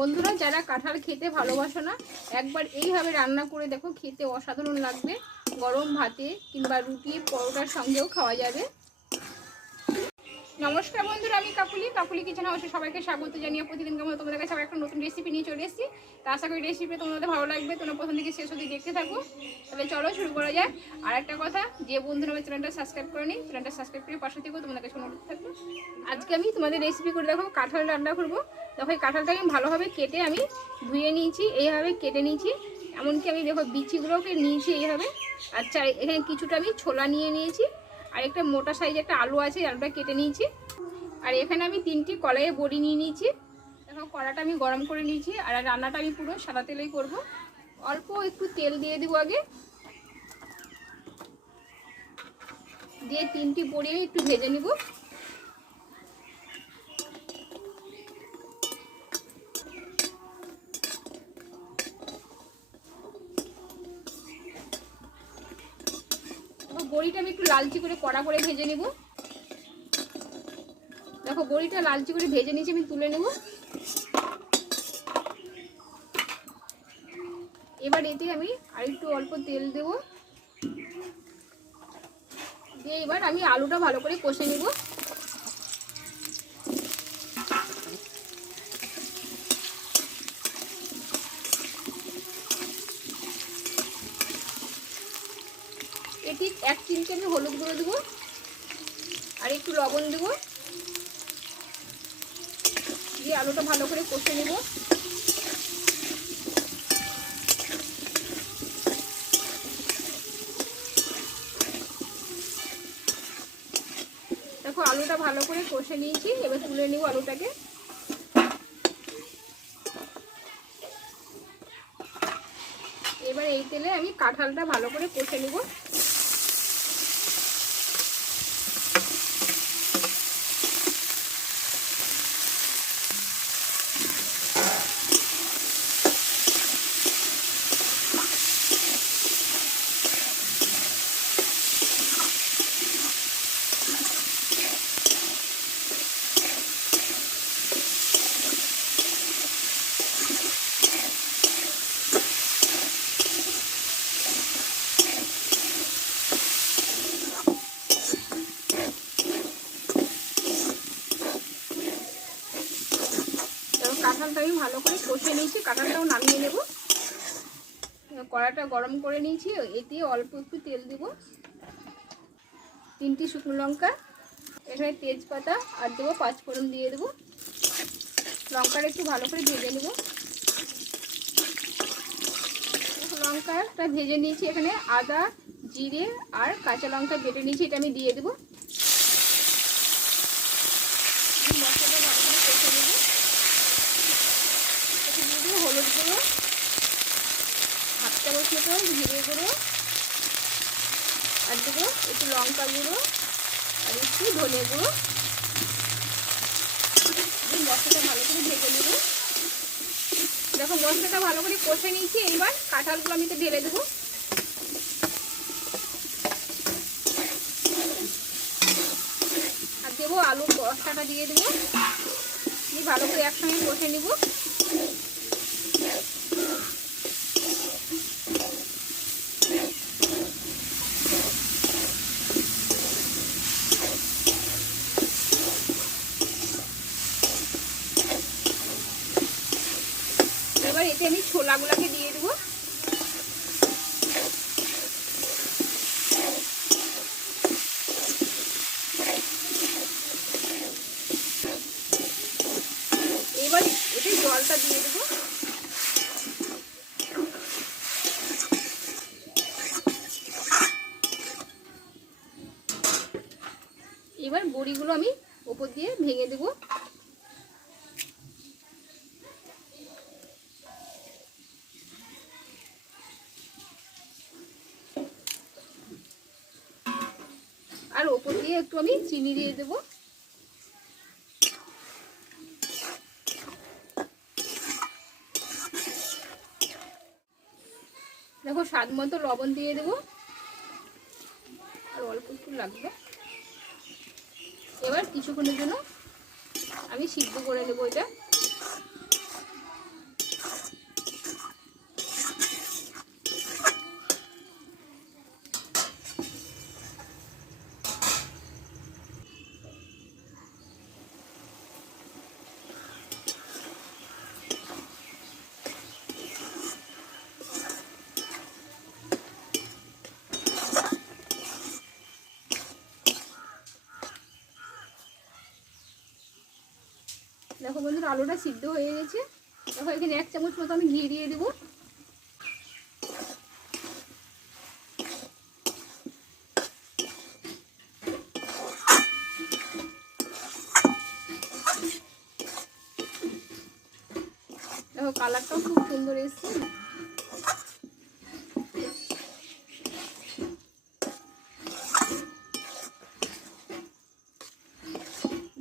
বন্ধুরা যারা কাঁঠাল খেতে ভালোবাসো না, একবার এইভাবে রান্না করে দেখো, খেতে অসাধারণ লাগবে। গরম ভাতে কিংবা রুটি পরোটার সঙ্গেও খাওয়া যাবে। নমস্কার বন্ধুরা, আমি কাকুলি কিচেন হাউসে সবাইকে স্বাগত জানিয়ে প্রতিদিন কেমন তোমাদের কাছে আবার একটা নতুন রেসিপি নিয়ে চলে এসেছি। তা আশা করি রেসিপি তোমাদের ভালো লাগবে। তোমরা প্রথম থেকে শেষ অবধি দেখতে থাকো। তাহলে চলো শুরু করা যায়। আর একটা কথা, যে বন্ধুরা আমার চ্যানেলটা সাবস্ক্রাইব করেনি, চ্যানেলটা সাবস্ক্রাইব করে পাশে থেকেও তোমাদের কাছে অনুরোধ থাকবে। আজকে আমি তোমাদের রেসিপি করে দেখো কাঁঠাল রান্না করবো। দেখো এই কাঁঠালটাকে আমি ভালোভাবে কেটে আমি ধুয়ে নিয়েছি, এইভাবে কেটে নিয়েছি। এমনকি আমি দেখো বিচিগুলোকে নিয়েছি এইভাবে। আচ্ছা, এখানে কিছুটা আমি ছোলা নিয়ে নিয়েছি, আর একটা মোটা সাইজের একটা আলু আছে, আলুটা কেটে নিয়েছি। আর এখানে আমি 3টি কড়াইয়ে বড়ি নিয়ে নিয়েছি। দেখো কড়াটা আমি গরম করে নিয়েছি, আর রান্নাটা আমি পুরো সাদা তেলেই করব। অল্প একটু তেল দিয়ে দেবো আগে, দিয়ে 3টি বড়ি আমি একটু ভেজে নেব। বড়িটা আমি একটু লালচি করে কড়া করে ভেজে নেব। দেখো বড়িটা লালচি করে ভেজে নিয়েছি, আমি তুলে নেব। এবার এতে আমি আরেকটু অল্প তেল দেব, দিয়ে এবার আমি আলুটা ভালো করে কষে নেব। এটি 1 চিমটে আমি হলুদ গুঁড়ো দেবো, আর একটু লবণ দেবো, দিয়ে আলুটা ভালো করে কষে নেব। দেখো আলুটা ভালো করে কষে নিয়েছি, এবার তুলে নেব আলুটাকে। এবার এই তেলে আমি কাঁঠালটা ভালো করে কষে নেব। কাঁঠালটা আমি ভালো করে কষে নিয়েছি, কাঁঠালটাও নামিয়ে নেব। কড়াটা গরম করে নিয়েছি, এতে অল্প একটু তেল দিব, 3টি শুকনো লঙ্কা, এখানে তেজপাতা আর দেবো 5 ফোড়ন দিয়ে দেবো। লঙ্কাটা একটু ভালো করে ভেজে নেব। লঙ্কাটা ভেজে নিয়েছি, এখানে আদা জিরে আর কাঁচা লঙ্কা বেটে নিয়েছি, এটা আমি দিয়ে দেবো। মশলাটা ভালো করে কষে নেব। এতে দিয়ে দেবো হলুদ গুঁড়ো, 1/2 চামচ মতো জিরে গুঁড়ো, আর দেবো একটু লঙ্কা গুঁড়ো আর একটু ধনে গুঁড়ো। মশলাটা ভালো করে ভেজে নেব। দেখো মশলাটা ভালো করে কষে নিয়েছি, এইবার কাঁঠালগুলো আমি ঢেলে দেবো। আর দেবো আলু কষাটা দিয়ে দেবো, দিয়ে ভালো করে একসঙ্গে কষে নেব। এবার এতে আমি ছোলাগুলোকে দিয়ে দেবো। এবার এতে জলটা দিয়ে দেবো। এবার বড়িগুলো আমি ওপর দিয়ে ভেঙে দেবো। আর ওপর দিয়ে একটু আমি চিনি দিয়ে দেবো। দেখো স্বাদ মতো লবণ দিয়ে দেবো, আর অল্প একটু লাগবে। এবার কিছুক্ষণের জন্য আমি সিদ্ধ করে নেবো এটা। দেখো বন্ধুরা আলুটা সিদ্ধ হয়ে গেছে। দেখো এখানে 1 চামচ মতো আমি ঘি দিয়ে দেবো। দেখো কালারটাও খুব সুন্দর এসছে।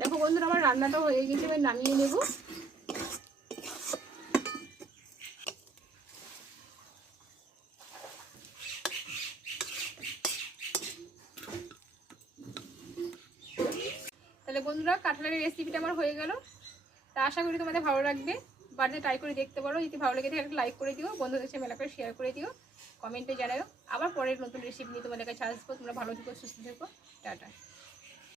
দেখো বন্ধুরা আমার রান্নাটা হয়ে গেছে, এবার নামিয়ে নেব। তাহলে বন্ধুরা কাঁঠালের রেসিপিটা আমার হয়ে গেল। তা আশা করি তোমাদের ভালো লাগবে, বাড়িতে ট্রাই করে দেখতে পারো। যদি ভালো লেগে থাকে একটা লাইক করে দিও, বন্ধুদের সাথে মেলা করে শেয়ার করে দিও, কমেন্টে জানাও। আবার পরের নতুন রেসিপি নিয়ে তোমাদের কাছে আসবো। তোমরা ভালো থেকো, সুস্থ থেকো, টাটা।